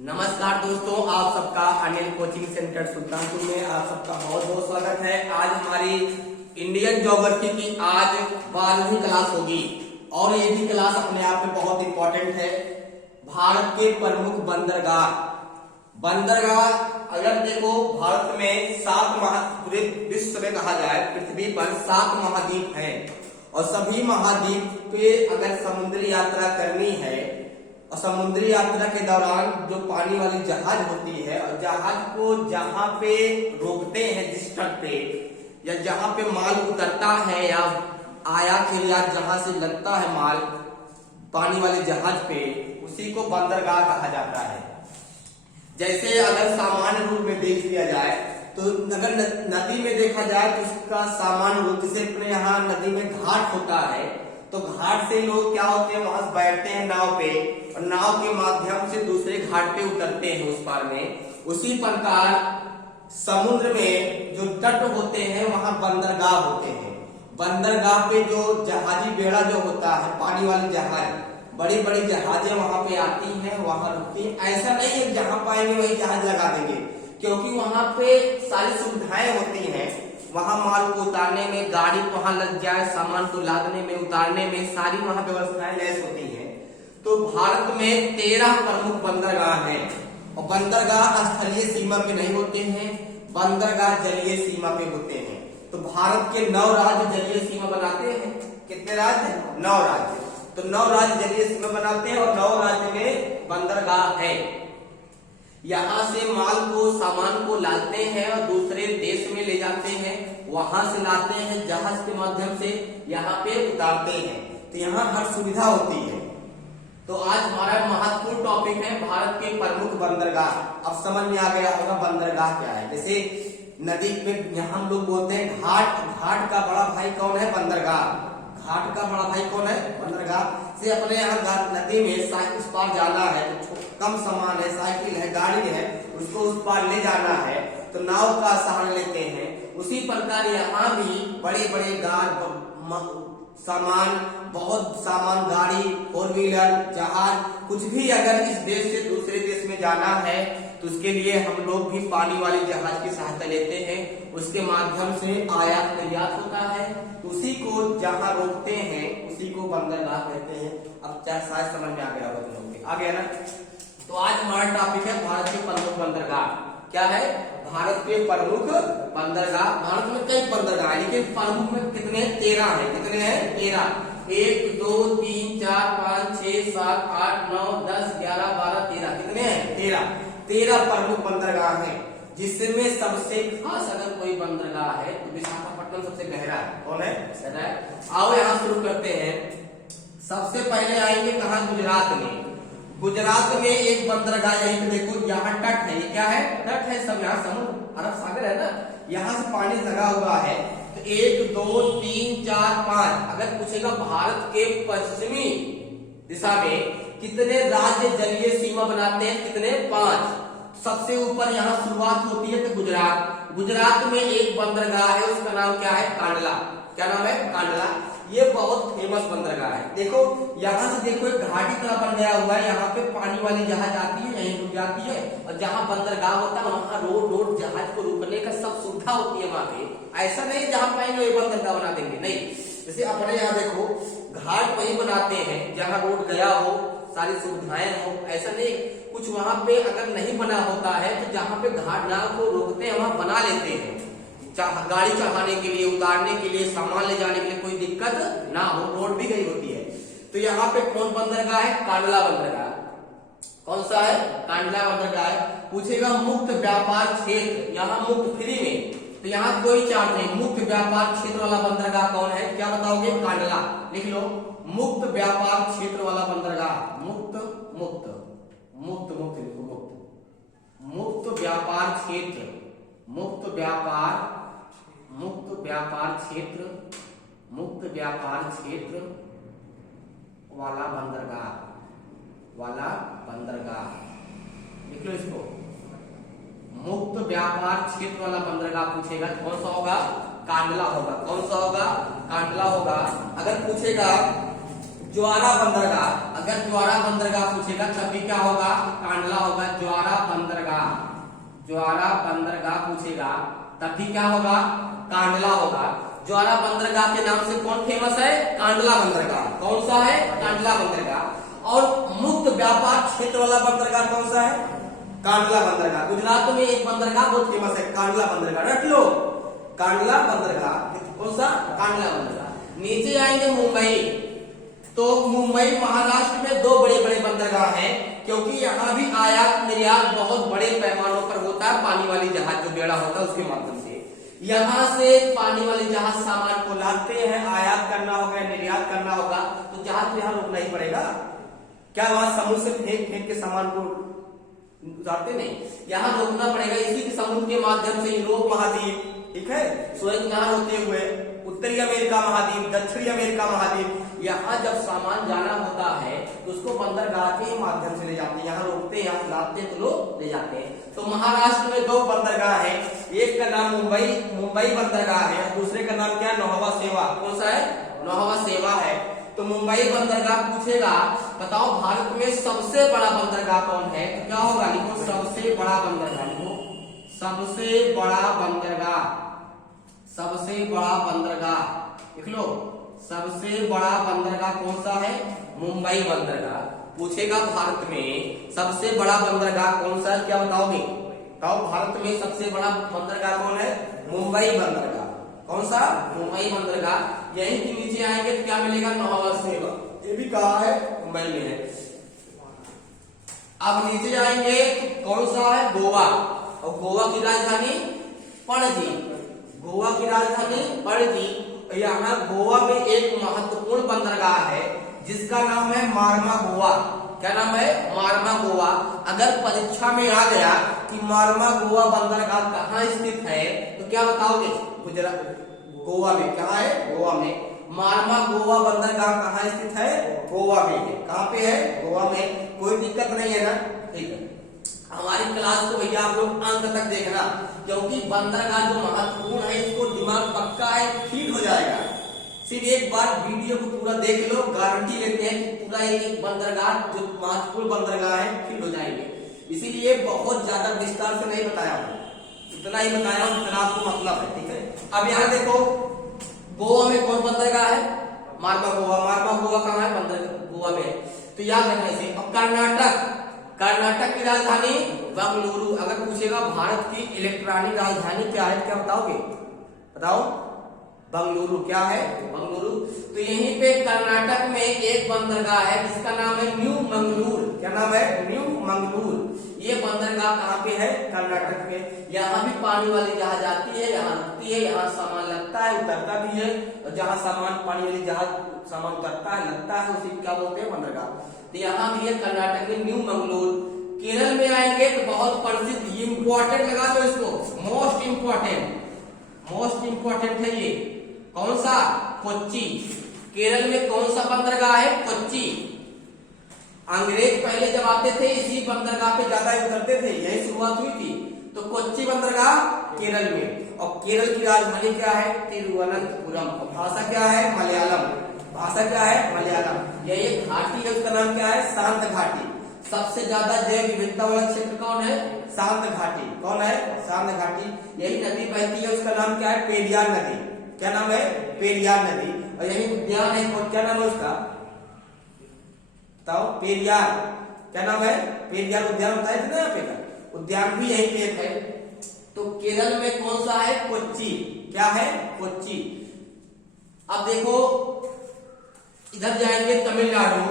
नमस्कार दोस्तों, आप सबका अनिल कोचिंग सेंटर सुल्तानपुर में आप सबका बहुत बहुत स्वागत है। आज हमारी इंडियन ज्योग्राफी की आज 12वीं क्लास होगी और ये भी क्लास अपने आप में बहुत इंपॉर्टेंट है। भारत के प्रमुख बंदरगाह अगर देखो, भारत में पूरे विश्व में कहा जाए पृथ्वी पर 7 महाद्वीप हैं और सभी महाद्वीप पे अगर समुद्री यात्रा करनी है और समुद्री यात्रा के दौरान जो पानी वाली जहाज होती है और जहाज को जहां पे रोकते हैं जिस तट पे या जहां पे माल उतरता है या आयात निर्यात जहां से लगता है माल पानी वाले जहाज पे, उसी को बंदरगाह कहा जाता है। जैसे अगर सामान्य रूप में देख लिया जाए तो अगर नदी में देखा जाए तो उसका सामान्य रूप, जैसे अपने यहाँ नदी में घाट होता है तो घाट से लोग क्या होते हैं वहां बैठते हैं नाव पे और नाव के माध्यम से दूसरे घाट पे उतरते हैं उस पार में। उसी प्रकार समुद्र में जो तट होते हैं वहां बंदरगाह होते हैं। बंदरगाह पे जो जहाजी बेड़ा जो होता है, पानी वाली जहाज, बड़ी बड़ी जहाजें वहां पे आती हैं, वहां रुकती हैं। ऐसा नहीं है जहां पाएंगे वही जहाज लगा देंगे, क्योंकि वहां पे सारी सुविधाएं होती हैं। वहां माल को उतारने में, गाड़ी वहां लग जाए, सामान को लादने में, उतारने में, सारी वहां व्यवस्थाएं लैस होती हैं। तो भारत में 13 प्रमुख बंदरगाह हैं और बंदरगाह स्थलीय सीमा पे नहीं होते हैं, बंदरगाह जलीय सीमा पे होते हैं। तो भारत के 9 राज्य जलीय सीमा बनाते हैं। कितने राज्य? 9 राज्य। तो 9 राज्य जलीय सीमा बनाते हैं और 9 राज्य में बंदरगाह है। यहाँ से माल को, सामान को लाते हैं और दूसरे देश में ले जाते हैं, वहां से लाते हैं जहाज के माध्यम से, यहाँ पे उतारते हैं। तो यहाँ हर सुविधा होती है। तो आज हमारा महत्वपूर्ण टॉपिक है भारत के प्रमुख बंदरगाह। अब समझ में आ गया होगा बंदरगाह क्या है। जैसे नदी पे यहाँ हम लोग बोलते हैं घाट, घाट का बड़ा भाई कौन है? बंदरगाह। घाट का बड़ा भाई कौन है? बंदरगाह। से अपने यहाँ नदी में उस पार जाना है तो कम सामान है, साइकिल है, गाड़ी है, उसको उस पार ले जाना है तो नाव का सहारा लेते हैं। उसी प्रकार यहाँ भी बड़े बड़े सामान, बहुत सामान, गाड़ी, 4 व्हीलर, जहाज, कुछ भी अगर इस देश से दूसरे देश में जाना है तो उसके लिए हम लोग भी पानी वाली जहाज की सहायता लेते हैं। उसके माध्यम से आयात निर्यात होता है। उसी को जहां रोकते हैं उसी को बंदरगाह कहते हैं। अब चाहे शायद समझ में आ गया होगा तुम लोग, आ गया ना? तो आज हमारा टॉपिक है भारत के प्रमुख बंदरगाह। क्या है? भारत के प्रमुख बंदरगाह। भारत में कई बंदरगाह है लेकिन प्रमुख में कितने? 13 है। कितने हैं? 13। 1 2 3 4 5 6 7 8 9 10 11 12 13। कितने हैं? 13 प्रमुख बंदरगाह हैं, जिसमें सबसे खास अगर कोई बंदरगाह है तो विशाखापट्टनम सबसे गहरा है। कौन है? आओ यहाँ शुरू करते हैं। सबसे पहले आएंगे कहा? गुजरात में। गुजरात में एक बंदरगाह, यहीं पे देखो, यहाँ तट है। ये क्या है? तट है। सब यहाँ समुद्र, अरब सागर है ना, यहाँ से पानी लगा हुआ है। तो 1 2 3 4 5 अगर पूछेगा भारत के पश्चिमी दिशा में कितने राज्य जलीय सीमा बनाते हैं? कितने? 5। सबसे ऊपर यहाँ शुरुआत होती है तो गुजरात। गुजरात में एक बंदरगाह है, उसका नाम क्या है? कांडला। क्या नाम है? कांडला। ये बहुत फेमस बंदरगाह है। देखो यहाँ से देखो एक घाटी तरह बन गया हुआ है, यहाँ पे पानी वाली जहाज आती है, यहीं रुक जाती है और जहाँ बंदरगाह होता है वहाँ रोड जहाज को रुकने का सब सुविधा होती है वहां पे। ऐसा नहीं जहाँ पाएंगे वही बंदरगाह बना देंगे, नहीं। जैसे अपने यहाँ देखो घाट वही बनाते हैं जहाँ रोड गया हो, सारी सुविधाएं हो। ऐसा नहीं, कुछ वहां पे अगर नहीं बना होता है तो जहाँ पे घाट नाव को रोकते हैं वहां बना लेते हैं, गाड़ी चढ़ाने के लिए, उतारने के लिए, सामान ले जाने के लिए कोई दिक्कत ना हो, रोड भी गई होती है। तो यहाँ पे कौन बंदरगाह है? कांडला बंदरगाह। कौन सा है? कांडला बंदरगाह है। पूछेगा मुक्त व्यापार क्षेत्र, यहाँ मुक्त फ्री में, तो यहाँ कोई चार्ज नहीं। मुक्त व्यापार क्षेत्र वाला बंदरगाह कौन है? क्या बताओगे? कांडला। लिख लो, मुक्त व्यापार क्षेत्र वाला बंदरगाह। मुक्त मुक्त मुक्त मुक्त लिखो, मुक्त मुक्त व्यापार क्षेत्र, मुक्त व्यापार क्षेत्र, मुक्त व्यापार क्षेत्र वाला बंदरगाह लिख लो इसको। मुक्त व्यापार क्षेत्र वाला बंदरगाह पूछेगा तो कौन सा होगा? कांडला होगा। कौन सा होगा? कांडला होगा। अगर पूछेगा ज्वारा बंदरगाह, अगर ज्वारा बंदरगाह पूछेगा तब भी क्या होगा, कांडला होगा। ज्वारा बंदरगाह, ज्वारा बंदरगाह पूछेगा तब भी क्या होगा, कांडला होगा। ज्वारा बंदरगाह के नाम से कौन फेमस है, कांडला बंदरगाह। कौन सा है, कांडला बंदरगाह। और मुक्त व्यापार क्षेत्र वाला बंदरगाह कौन सा है, कांडला बंदरगाह। गुजरात में एक बंदरगाह बहुत फेमस है, कांडला बंदरगाह, रख लो। कांडला बंदरगाह, कौन सा, कांडला बंदरगाह। नीचे आएंगे मुंबई, तो मुंबई महाराष्ट्र में दो बड़े बड़े बंदरगाह हैं, क्योंकि यहाँ भी आयात निर्यात बहुत बड़े पैमानों पर होता है। पानी वाली जहाज जो बेड़ा होता है उसके माध्यम से यहाँ से पानी वाले जहाज सामान को लाते हैं, आयात करना होगा, निर्यात करना होगा, तो जहाज यहाँ रोकना ही पड़ेगा। क्या वहां समुद्र से फेंक फेंक के सामान को उतारते नहीं, यहाँ रोकना पड़ेगा। इसी के समुद्र के माध्यम से यूरोप महाद्वीप, ठीक है, सुएज नहर होते हुए उत्तरी अमेरिका महाद्वीप, दक्षिणी अमेरिका महाद्वीप, यहाँ जब सामान जाना होता है तो उसको बंदरगाह के माध्यम से ले जाते हैं। यहाँ रोकते हैं, यहाँ लाते हैं तो लोग ले जाते हैं। तो महाराष्ट्र में दो बंदरगाह है, एक का नाम मुंबई बंदरगाह है, दूसरे का नाम क्या, नौहवा सेवा। कौन सा है, नौहवा सेवा है। तो मुंबई बंदरगाह पूछेगा, बताओ भारत में सबसे बड़ा बंदरगाह कौन है, तो क्या होगा, लिखो सबसे बड़ा बंदरगाह, लिखो सबसे बड़ा बंदरगाह, सबसे बड़ा बंदरगाह लिख लो। सबसे बड़ा बंदरगाह कौन सा है, मुंबई बंदरगाह। पूछेगा भारत में सबसे बड़ा बंदरगाह कौन सा है, क्या बताओगे, बताओ भारत में सबसे बड़ा बंदरगाह कौन है, मुंबई बंदरगाह। कौन सा, मुंबई बंदरगाह। यहीं के नीचे आएंगे तो क्या मिलेगा, नौहवा सेवा, ये भी कहा है, मुंबई में है। अब नीचे जाएंगे तो कौन सा है, गोवा, और गोवा की राजधानी पणजी, गोवा की राजधानी पणजी। यहाँ गोवा में एक महत्वपूर्ण बंदरगाह है जिसका नाम है मार्मा गोवा। क्या नाम है, मार्मा गोवा। अगर परीक्षा में आ गया कि मार्मा गोवा बंदरगाह कहाँ स्थित है तो क्या बताओगे, गुजरात, गोवा में। कहाँ है, गोवा में। मार्मा गोवा बंदरगाह कहाँ स्थित है, गोवा में है। कहाँ पे है, गोवा में। कोई दिक्कत नहीं है ना, ठीक है। हमारी क्लास को भैया आप लोग अंत तक देखना, क्योंकि बंदरगाह जो महत्वपूर्ण है इसको दिमाग पक्का है, फिट हो जाएगा। सिर्फ एक बार वीडियो को पूरा देख लो, गारंटी लेते हैं कि पूरा एक बंदरगाह जो महत्वपूर्ण बंदरगाह है फिट हो जाएंगे। इसीलिए बहुत ज्यादा विस्तार से नहीं बताया हूँ, इतना ही बताया हूँ जितना आपको मतलब है, ठीक है। अब यहाँ देखो गोवा में कौन बंदरगाह है, मार्मा गोवा। मार्मा गोवा कहाँ है, बंदरगाह गोवा में, तो याद रखना इसे। अब कर्नाटक, कर्नाटक की राजधानी बंगलुरु। अगर पूछेगा भारत की इलेक्ट्रॉनिक राजधानी क्या है, क्या बताओगे, बताओ, बंगलुरु। क्या है, बंगलुरु। तो यहीं पे कर्नाटक में एक बंदरगाह है जिसका नाम है न्यू मंगलूर। क्या नाम है, न्यू मंगलूर। ये बंदरगाह कहाँ पे है, कर्नाटक में। यहाँ भी पानी वाली जहाज आती है, यहाँ रुकती है, यहाँ सामान लगता है, उतरता भी है, और जहाँ सामान पानी वाली जहाज सामान उतरता है, लगता है, उसी क्या बोलते हैं, बंदरगाह। तो यहाँ भी है कर्नाटक में न्यू मंगलूर। केरल में आएंगे तो बहुत प्रसिद्ध, इंपॉर्टेंट लगा दो इसको, मोस्ट इंपॉर्टेंट, मोस्ट इंपॉर्टेंट है ये। कौन सा, कोच्चि। केरल में कौन सा बंदरगाह है, कोच्चि। अंग्रेज पहले जब आते थे इसी बंदरगाह पे ज्यादा उतरते थे, यही शुरुआत हुई थी। तो कोच्चि बंदरगाह केरल में। और केरल की राजधानी क्या है, तिरुवनंतपुरम। भाषा क्या है, मलयालम। भाषा क्या है, मलयालम। यह एक घाटी है, उसका नाम क्या है, शांत घाटी। सबसे ज्यादा जैव विविधता वाला क्षेत्र कौन है, शांत घाटी। कौन है, शांत घाटी। यही नदी बहती है, उसका नाम क्या है, पेरियार नदी। क्या नाम है, पेरियार नदी। और यही उद्यान है, क्या नाम है उसका, बताओ, पेरियार। क्या नाम है, पेरियार उद्यान होता है ना, यहाँ पे का उद्यान भी यही पे है। तो केरल में कौन सा है, कोच्चि। क्या है, कोच्चि। अब देखो इधर जाएंगे तमिलनाडु,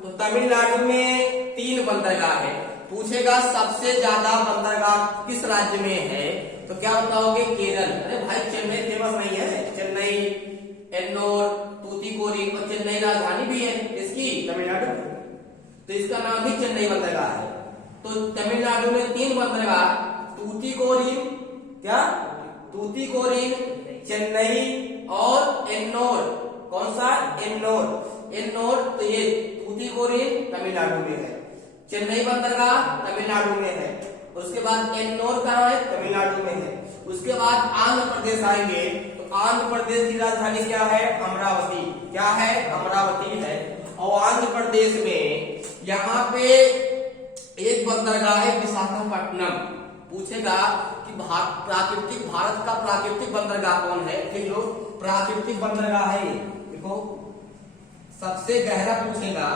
तो तमिलनाडु में 3 बंदरगाह है। पूछेगा सबसे ज्यादा बंदरगाह किस राज्य में है, तो क्या बताओगे, केरल। अरे भाई चेन्नई फेमस नहीं है, चेन्नई, एन्नोर, तूतीकोरिन, और चेन्नई राजधानी भी है इसकी, तमिलनाडु, तो इसका नाम भी चेन्नई बंदरगाह है। तो तमिलनाडु में 3 बंदरगाह, तूतीकोरिन, क्या, तूतीकोरिन, चेन्नई और एन्नोर। कौन सा, एन्नोर। एन्नोर, तो ये तूतीकोरिन तमिलनाडु में है, चेन्नई बंदरगाह तमिलनाडु में है, उसके बाद एन्नोर कहाँ है, तमिलनाडु में है। उसके बाद आंध्र प्रदेश आएंगे, तो आंध्र प्रदेश की राजधानी क्या है, अमरावती। क्या है, अमरावती है। और आंध्र प्रदेश में यहाँ पे एक बंदरगाह है विशाखापट्टनम। पूछेगा कि भारत का प्राकृतिक बंदरगाह कौन है? ठीक लो, प्राकृतिक बंदरगाह है ये। देखो सबसे गहरा पूछेगा,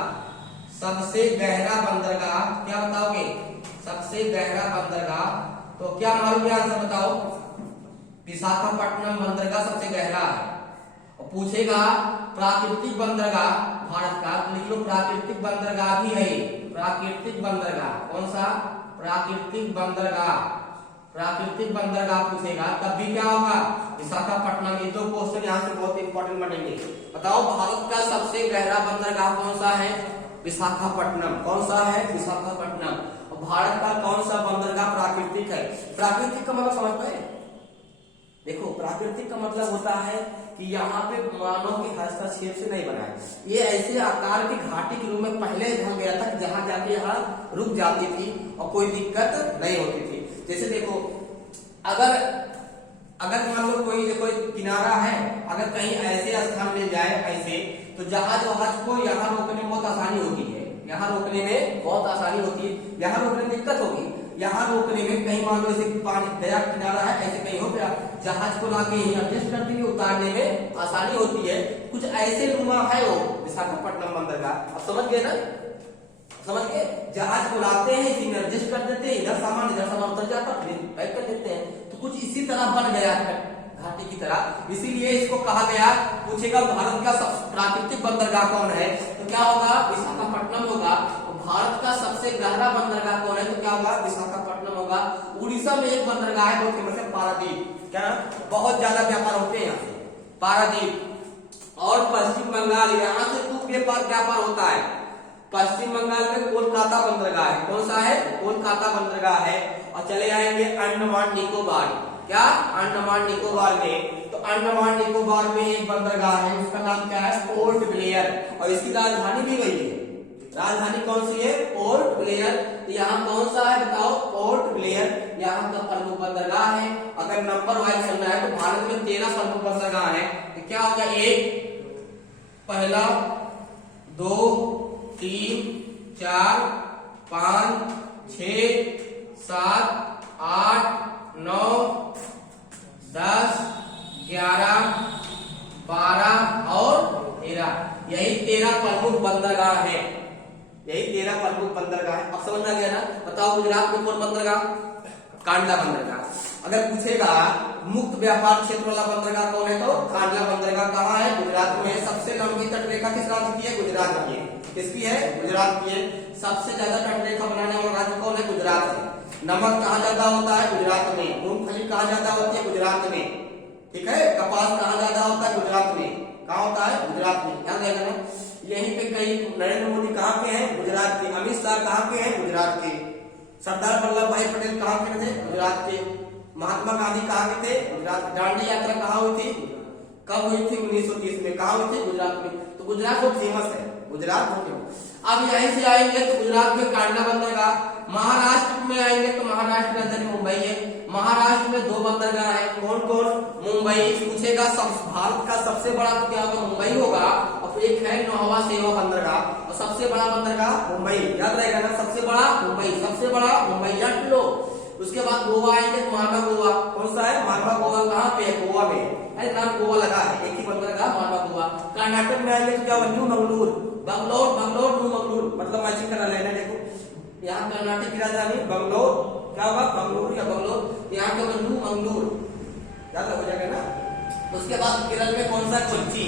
सबसे गहरा बंदरगाह क्या बताओगे? सबसे गहरा बंदरगाह तो क्या मालूम? आंसर बताओ। विशाखापट्टनम बंदरगाह सबसे गहरा है। और पूछेगा प्राकृतिक बंदरगाह भारत का, तो लिख लो प्राकृतिक बंदरगाह भी है। प्राकृतिक बंदरगाह कौन सा? प्राकृतिक बंदरगाह, प्राकृतिक बंदरगाह पूछेगा तब भी क्या होगा? विशाखापट्टनम। ये दो क्वेश्चन यहाँ से बहुत इंपॉर्टेंट बनेंगे। बताओ भारत का सबसे गहरा बंदरगाह कौन सा है? विशाखापट्टनम। कौन सा है? विशाखापट्टनम। और भारत का कौन सा बंदरगाह प्राकृतिक है? प्राकृतिक का मतलब समझते हैं? देखो प्राकृतिक का मतलब होता है कि यहाँ पे मानव के हस्तक्षेप से नहीं बना है। ये ऐसे आकार की घाटी के रूप में पहले ढल गया था कि जहां जाके यहाँ रुक जाती थी और कोई दिक्कत नहीं होती थी। जैसे देखो अगर मान लो कोई किनारा है, अगर कहीं ऐसे स्थान मिल जाए ऐसे, तो जहाज को यहाँ रोकने में बहुत आसानी होती है। यहाँ रोकने में बहुत आसानी होती है। यहाँ रोकने में दिक्कत होगी, यहाँ रोकने में कहीं मान लो ऐसे पानी दया किनारा है, ऐसे कहीं हो गया, जहाज को लाके यहीं एडजस्ट कर देंगे, उतारने में आसानी होती है। कुछ ऐसे नुमा है वो विशाखापट्टनम बंदरगाह। अब समझ गए ना? समझ गए? जहाज को लाते हैं, इसी में एडजस्ट कर देते हैं, इधर सामान उतर जाता है, पैक कर देते हैं। तो कुछ इसी तरह बन गया है घाटी की तरह, इसीलिए इसको कहा गया। पूछेगा भारत का प्राकृतिक बंदरगाह कौन है? तो क्या होगा? विशाखापट्टनम होगा। भारत का सबसे गहरा बंदरगाह कौन है? तो क्या होगा? विशाखापट्टनम होगा। उड़ीसा में एक बंदरगाह है, बहुत फेमस है, पारादीप। क्या? बहुत ज्यादा व्यापार होते हैं यहाँ से, पारादीप। और पश्चिम बंगाल, यहाँ से खूब व्यापार होता है। पश्चिम बंगाल में कोलकाता बंदरगाह है। कौन सा है? कोलकाता बंदरगाह है। और चले आएंगे अंडमान निकोबार। क्या? अंडमान निकोबार में, तो अंडमान निकोबार में एक बंदरगाह है, उसका नाम क्या है? Port Blair. और इसकी राजधानी भी वही है। राजधानी कौन सी है? Port Blair. तो यहाँ कौन सा है बताओ? पोर्ट ब्लेयर यहाँ का प्रमुख बंदरगाह है। अगर नंबर वाइज चलना है तो भारत में 13 प्रमुख बंदरगाह है। तो क्या होगा? 1, पहला, 2, 3, 4, 5, 6, 7, 8, 9, 10, 11, 12 और 13। यही 13 प्रमुख बंदरगाह है। यही 13 प्रमुख बंदरगाह है। अब समझ आ गया ना? बताओ गुजरात में कौन बंदरगाह? कांडला बंदरगाह। अगर पूछेगा मुक्त व्यापार क्षेत्र वाला बंदरगाह कौन है? तो कांडला बंदरगाह कहाँ है? गुजरात में है। सबसे लंबी तटरेखा किस राज्य की है? गुजरात की है। किसकी है? गुजरात की है। सबसे ज्यादा तटरेखा बनाने वाला राज्य कौन है? गुजरात है। नमक कहाँ ज्यादा होता है? गुजरात में। मूंगफली कहाँ ज्यादा होती है? गुजरात में। ठीक है। कपास कहाँ ज्यादा होता है? गुजरात में। कहाँ होता है? गुजरात में। ध्यान देना। यहीं पे कई नरेंद्र मोदी कहाँ के हैं? गुजरात के। अमित शाह कहाँ के हैं? गुजरात के। सरदार वल्लभ भाई पटेल कहाँ के थे? गुजरात के। महात्मा गांधी कहाँ के थे? गुजरात। दांडी यात्रा कहाँ हुई थी? कब हुई थी? 1930 में। कहाँ हुई थी? गुजरात में। तो गुजरात बहुत फेमस है। गुजरात बहुत फेमस। अब यहीं से आएंगे तो गुजरात में कांडला बंदरगाह। महाराष्ट्र में आएंगे तो महाराष्ट्र की राजधानी मुंबई है। महाराष्ट्र में 2 बंदरगाह है। कौन कौन? मुंबई। पूछेगा भारत का सबसे बड़ा तो क्या होगा? मुंबई होगा। और एक है नौवा सेवा बंदरगाह। और सबसे बड़ा बंदरगाह मुंबई। याद रहेगा ना? सबसे बड़ा मुंबई, सबसे बड़ा मुंबई। याद लो। उसके बाद गोवा आएंगे तो मालवा गोवा। कौन सा है? मालवा गोवा। कहाँ पे है? गोवा में है। नाम गोवा लगा है, एक ही बंदरगाह मालवा गोवा। कर्नाटक में आएंगे तो क्या? न्यू मंगलूर। बंगलोर, न्यू मंगलूर, मतलब मैचिंग करा लेना। देखो यहाँ कर्नाटक की राजधानी बंगलोर, क्या होगा? बंगलुरु या बंगलोर। यहाँ का न्यू मंगलूर, याद हो जाएगा ना? उसके बाद केरल में कौन सा? कोच्चि।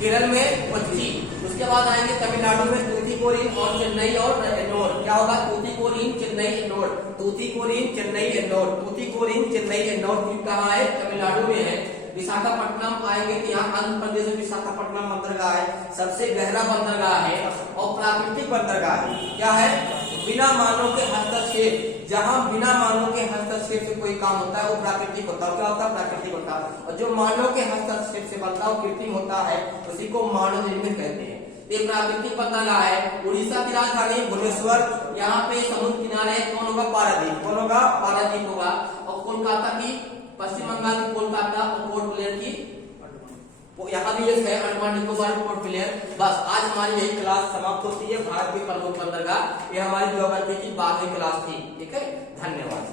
केरल में कोच्चि। उसके बाद आएंगे तमिलनाडु में तूतीकोरिन और चेन्नई और एन्नोर। क्या होगा? तूतीकोरिन, चेन्नई, एन्नोर। तूतीकोरिन, चेन्नई, एन्नोर। तूतीकोरिन, चेन्नई, एन्नोर कहाँ है? तमिलनाडु में है। विशाखापट्टनम आएंगे तो यहाँ आंध्र प्रदेश में विशाखापट्टनम बंदरगाह है। सबसे गहरा बंदरगाह है और प्राकृतिक बंदरगाह है। क्या है? बिना मानव के हस्तक्षेप। जहां बिना मानव के हस्तक्षेप से कोई काम होता है वो प्राकृतिक होता है। क्या होता है? प्राकृतिक होता है। और जो मानव के हस्तक्षेप से बनता है वो कृत्रिम होता है, उसी को मानव निर्मित कहते हैं। ये प्राकृतिक बंदरगाह है। उड़ीसा की राजधानी भुवनेश्वर। यहाँ पे समुद्र किनारे। कौन होगा? पारादीप। कौन होगा? पारादीप होगा। और कोलकाता की, पश्चिम बंगाल की कोलकाता और पोर्ट ब्लेयर की वो यहाँ भी एक है अंडमान निकोबार पोर्ट ब्लेयर। बस आज हमारी यही क्लास समाप्त होती है। भारत के प्रमुख बंदरगाह, ये हमारी ज्योग्राफी की 12वीं क्लास थी। ठीक है, धन्यवाद।